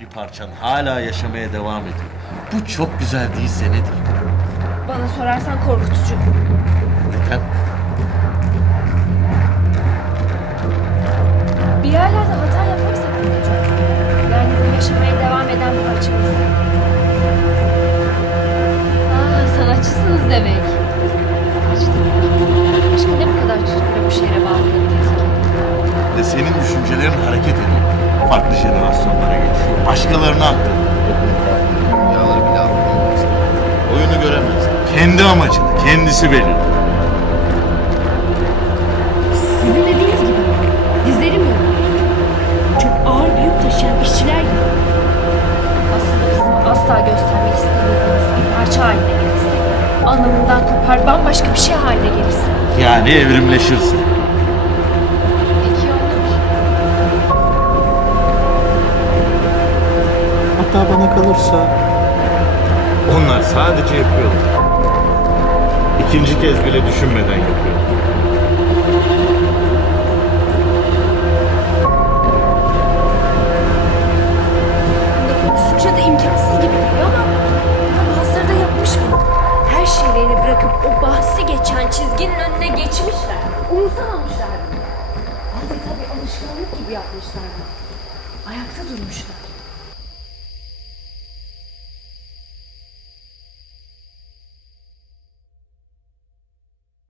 bir parçan hala yaşamaya devam ediyor. Bu çok güzel değilse nedir? Bana sorarsan korkutucu. Neden? Bir yerlerde hata yapmak sakınacak. Yani bu yaşamaya devam eden bir parçamız. Aa, sanatçısınız demek. Kaçtı. Başka ne bu kadar tutkuyla bu şehre bağlanabiliriz ki? Ve senin düşüncelerin hareket ediyor. Farklı jenerasyonlara geçiyor. Başkalarına aktarıyor. Dünyaları bile anlamamaz. Oyunu göremez. Kendi amacını kendisi belirliyor. Sizin dediğiniz gibi. Dizlerim yok. Çok ağır bir yük taşıyan işçiler gibi. Aslında bizim asla göstermek istemediğimiz bir parça haline gelirse, anlamından kopar bambaşka bir şey haline gelirse. Yani evrimleşirsin. Hatta bana kalırsa... Onlar sadece yapıyorlar. İkinci kez bile düşünmeden yapıyor. Bunda konuştukça da imkansız gibi geliyor ama ama hazırda yapmış bunu. Her şeylerini bırakıp o bahsi geçen çizginin önüne geçmişler. Umursamamışlar. Adeta bir alışkanlık gibi yapmışlar. Ayakta durmuşlar.